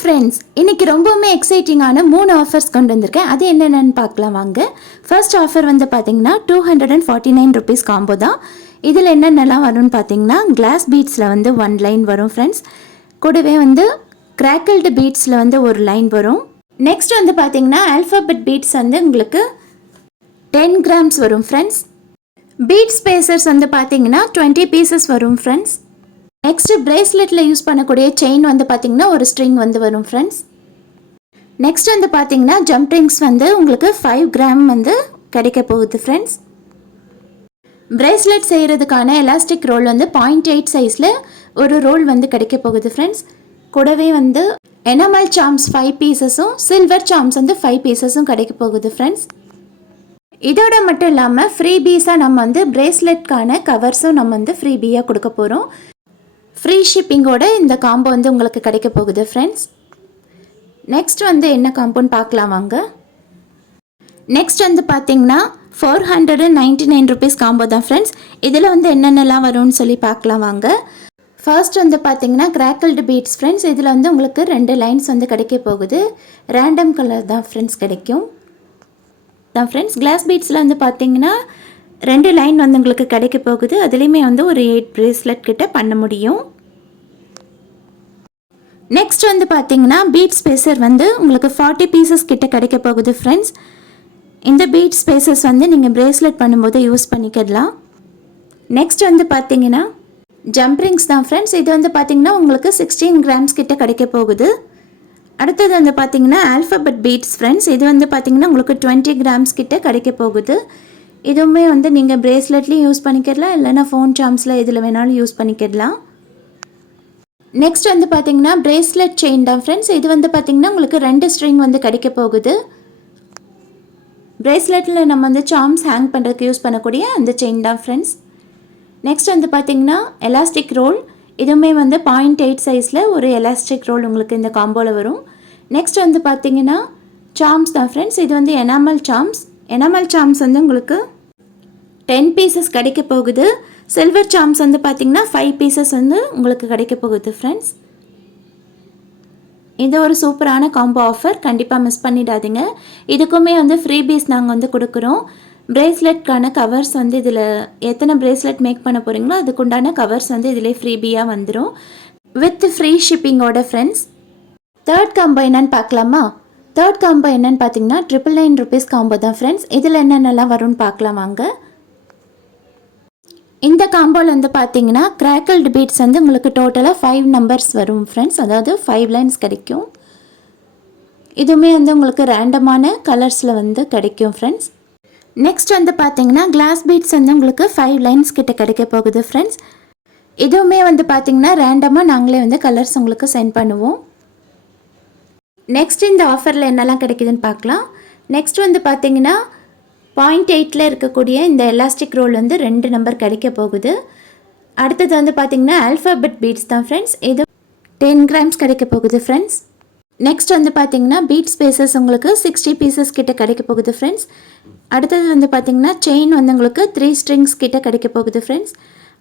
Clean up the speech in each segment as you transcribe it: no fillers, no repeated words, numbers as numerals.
Friends, இன்னைக்கு ரொம்பவுமே எக்ஸைட்டிங்கான 3 offers கொண்டு வந்திருக்கேன். அது என்னென்னு பார்க்கலாம் வாங்க. ஃபர்ஸ்ட் ஆஃபர் வந்து பார்த்தீங்கன்னா 249 ருபீஸ் காம்போ தான். இதில் என்னென்னலாம் வரும்னு பார்த்தீங்கன்னா கிளாஸ் பீட்ஸில் வந்து 1 லைன் வரும் ஃப்ரெண்ட்ஸ். கூடவே வந்து கிராக்கிள்டு பீட்ஸில் வந்து ஒரு லைன் வரும். நெக்ஸ்ட் வந்து பார்த்தீங்கன்னா ஆல்ஃபபெட் பீட்ஸ் வந்து உங்களுக்கு 10 கிராம்ஸ் வரும் ஃப்ரெண்ட்ஸ். பீட் ஸ்பேசர்ஸ் வந்து பார்த்தீங்கன்னா 20 பீசஸ் வரும் ஃப்ரெண்ட்ஸ். நெக்ஸ்ட் பிரேஸ்லெட்டில் யூஸ் பண்ணக்கூடிய செயின் வந்து பார்த்தீங்கன்னா ஒரு ஸ்ட்ரிங் வந்து வரும் ஃப்ரெண்ட்ஸ். நெக்ஸ்ட் வந்து பார்த்தீங்கன்னா ஜம்ப் ரிங்ஸ் வந்து உங்களுக்கு 5 கிராம் வந்து கிடைக்க போகுது ஃப்ரெண்ட்ஸ். பிரேஸ்லெட் செய்கிறதுக்கான எலாஸ்டிக் ரோல் வந்து 0.8 சைஸில் ஒரு ரோல் வந்து கிடைக்க போகுது ஃப்ரெண்ட்ஸ். கூடவே வந்து எனாமல் சார்ம்ஸ் 5 பீசஸும் சில்வர் சார்ம்ஸ் வந்து 5 பீசஸும் கிடைக்க போகுது ஃப்ரெண்ட்ஸ். இதோட மட்டும் இல்லாமல் ஃப்ரீபீஸாக நம்ம வந்து பிரேஸ்லெட்கான கவர்ஸும் நம்ம வந்து ஃப்ரீபீயாக கொடுக்க போகிறோம். ஃப்ரீ ஷிப்பிங்கோட இந்த காம்போ வந்து உங்களுக்கு கிடைக்க போகுது ஃப்ரெண்ட்ஸ். நெக்ஸ்ட் வந்து என்ன காம்போன்னு பார்க்கலாம் வாங்க. நெக்ஸ்ட் வந்து பார்த்தீங்கன்னா 499 ருபீஸ் காம்போ தான் ஃப்ரெண்ட்ஸ். இதில் வந்து என்னென்னலாம் வரும்னு சொல்லி பார்க்கலாம் வாங்க. ஃபர்ஸ்ட் வந்து பார்த்தீங்கன்னா கிராக்கிள்டு பீட்ஸ் ஃப்ரெண்ட்ஸ். இதில் வந்து உங்களுக்கு 2 லைன்ஸ் வந்து கிடைக்க போகுது. ரேண்டம் கலர் தான் ஃப்ரெண்ட்ஸ் கிடைக்கும் தான் ஃப்ரெண்ட்ஸ். கிளாஸ் பீட்ஸில் வந்து பார்த்தீங்கன்னா 2 லைன் வந்து உங்களுக்கு கிடைக்க போகுது. அதுலேயுமே வந்து ஒரு 8 பிரேஸ்லெட் கிட்ட பண்ண முடியும். நெக்ஸ்ட் வந்து பார்த்தீங்கன்னா பீட் ஸ்பேசர் வந்து உங்களுக்கு 40 பீசஸ் கிட்ட கிடைக்க போகுது ஃப்ரெண்ட்ஸ். இந்த பீட் ஸ்பேசஸ் வந்து நீங்கள் பிரேஸ்லெட் பண்ணும்போது யூஸ் பண்ணிக்கலாம். நெக்ஸ்ட் வந்து பார்த்தீங்கன்னா ஜம்ப் ரிங்ஸ் தான் ஃப்ரெண்ட்ஸ். இது வந்து பார்த்தீங்கன்னா உங்களுக்கு 16 கிராம்ஸ் கிட்ட கிடைக்க போகுது. அடுத்தது வந்து பார்த்தீங்கன்னா ஆல்ஃபபெட் பீட்ஸ் ஃப்ரெண்ட்ஸ். இது வந்து பார்த்தீங்கன்னா உங்களுக்கு 20 கிராம்ஸ் கிட்ட கிடைக்க போகுது. இதுவுமே வந்து நீங்கள் பிரேஸ்லெட்லேயும் யூஸ் பண்ணிக்கலாம், இல்லைனா ஃபோன் சார்ம்ஸில் எதில் வேணாலும் யூஸ் பண்ணிக்கலாம். நெக்ஸ்ட் வந்து பார்த்தீங்கன்னா பிரேஸ்லெட் செயின் தான் ஃப்ரெண்ட்ஸ். இது வந்து பார்த்தீங்கன்னா உங்களுக்கு 2 ஸ்ட்ரிங் வந்து கிடைக்க போகுது. பிரேஸ்லெட்டில் நம்ம வந்து சார்ம்ஸ் ஹேங் பண்ணுறதுக்கு யூஸ் பண்ணக்கூடிய அந்த செயின் தான் ஃப்ரெண்ட்ஸ். நெக்ஸ்ட் வந்து பார்த்தீங்கன்னா எலாஸ்டிக் ரோல். இதுவுமே வந்து 0.8 சைஸில் ஒரு எலாஸ்டிக் ரோல் உங்களுக்கு இந்த காம்போவில் வரும். நெக்ஸ்ட் வந்து பார்த்தீங்கன்னா சார்ம்ஸ் தான் ஃப்ரெண்ட்ஸ். இது வந்து எனாமல் சார்ம்ஸ். எனாமல் சார்ம்ஸ் வந்து உங்களுக்கு 10 பீசஸ் கிடைக்க போகுது. சில்வர் சார்ம்ஸ் வந்து பார்த்தீங்கன்னா 5 பீசஸ் வந்து உங்களுக்கு கிடைக்க போகுது ஃப்ரெண்ட்ஸ். இது ஒரு சூப்பரான காம்போ ஆஃபர், கண்டிப்பாக மிஸ் பண்ணிடாதீங்க. இதுக்குமே வந்து ஃப்ரீபீஸ் நாங்கள் வந்து கொடுக்குறோம். பிரேஸ்லெட்கான கவர்ஸ் வந்து இதில் எத்தனை பிரேஸ்லெட் மேக் பண்ண போகிறீங்களோ அதுக்குண்டான கவர்ஸ் வந்து இதிலே ஃப்ரீபியாக வந்துடும் வித் ஃப்ரீ ஷிப்பிங்கோட ஃப்ரெண்ட்ஸ். தேர்ட் காம்போ என்னன்னு பார்க்கலாமா? தேர்ட் காம்போ என்னன்னு பார்த்தீங்கன்னா 999 ருபீஸ் காம்போ தான் ஃப்ரெண்ட்ஸ். இதில் என்னென்னலாம் வரும்னு பார்க்கலாம் வாங்க. இந்த காம்போவில் வந்து பார்த்தீங்கன்னா கிராக்கிள்டு பீட்ஸ் வந்து உங்களுக்கு டோட்டலாக 5 நம்பர்ஸ் வரும் ஃப்ரெண்ட்ஸ். அதாவது 5 லைன்ஸ் கிடைக்கும். இதுவுமே வந்து உங்களுக்கு ரேண்டமான கலர்ஸில் வந்து கிடைக்கும் ஃப்ரெண்ட்ஸ். நெக்ஸ்ட் வந்து பார்த்தீங்கன்னா கிளாஸ் பீட்ஸ் வந்து உங்களுக்கு 5 லைன்ஸ் கிட்ட கிடைக்க போகுது ஃப்ரெண்ட்ஸ். இதுவுமே வந்து பார்த்தீங்கன்னா ரேண்டமாக நாங்களே வந்து கலர்ஸ் உங்களுக்கு சென்ட் பண்ணுவோம். நெக்ஸ்ட் இந்த ஆஃபரில் என்னெல்லாம் கிடைக்குதுன்னு பார்க்கலாம். நெக்ஸ்ட் வந்து பார்த்தீங்கன்னா 0.8 இருக்கக்கூடிய இந்த எலாஸ்டிக் ரோல் வந்து 2 நம்பர் கிடைக்க போகுது. அடுத்தது வந்து பார்த்தீங்கன்னா ஆல்ஃபபெட் பீட்ஸ் தான் ஃப்ரெண்ட்ஸ். இது 10 கிராம்ஸ் கிடைக்க போகுது ஃப்ரெண்ட்ஸ். நெக்ஸ்ட் வந்து பார்த்தீங்கன்னா பீட் ஸ்பேசஸ் உங்களுக்கு 60 பீசஸ் கிட்ட கிடைக்க போகுது ஃப்ரெண்ட்ஸ். அடுத்தது வந்து பார்த்தீங்கன்னா செயின் வந்து உங்களுக்கு 3 ஸ்ட்ரிங்ஸ் கிட்ட கிடைக்க போகுது ஃப்ரெண்ட்ஸ்.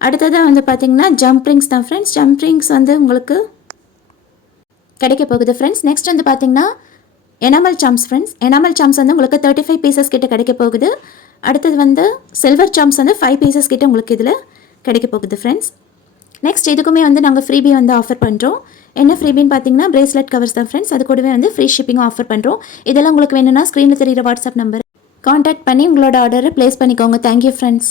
அடுத்தது வந்து பார்த்தீங்கன்னா ஜம்ப் ரிங்ஸ் தான் ஃப்ரெண்ட்ஸ். ஜம்ப் ரிங்ஸ் வந்து உங்களுக்கு கிடைக்க போகுது ஃப்ரெண்ட்ஸ். நெக்ஸ்ட் வந்து பார்த்தீங்கன்னா enamel charms friends. Enamel charms வந்து உங்களுக்கு 35 பீசஸ் கிட்ட கிடைக்க போகுது. அடுத்தது வந்து சில்வர் சார்ம்ஸ் வந்து 5 பீசஸ் கிட்ட உங்களுக்கு இதில் கிடைக்க போகுது ஃப்ரெண்ட்ஸ். நெக்ஸ்ட் இதுக்குமே வந்து நாங்கள் ஃப்ரீபி வந்து ஆஃபர் பண்ணுறோம். என்ன ஃப்ரீபின்னு பார்த்தீங்கன்னா பிரேஸ்லெட் கவர்ஸ் தான் ஃப்ரெண்ட்ஸ். அது கூடவே வந்து ஃப்ரீ ஷிப்பிங்கும் ஆஃபர் பண்ணுறோம். இதெல்லாம் உங்களுக்கு வேணும்னா ஸ்க்ரீனில் தெரிகிற வாட்ஸ்அப் நம்பர் காண்டாக்ட் பண்ணி உங்களோட ஆர்டரை ப்ளேஸ் பண்ணிக்கோங்க. Thank you friends.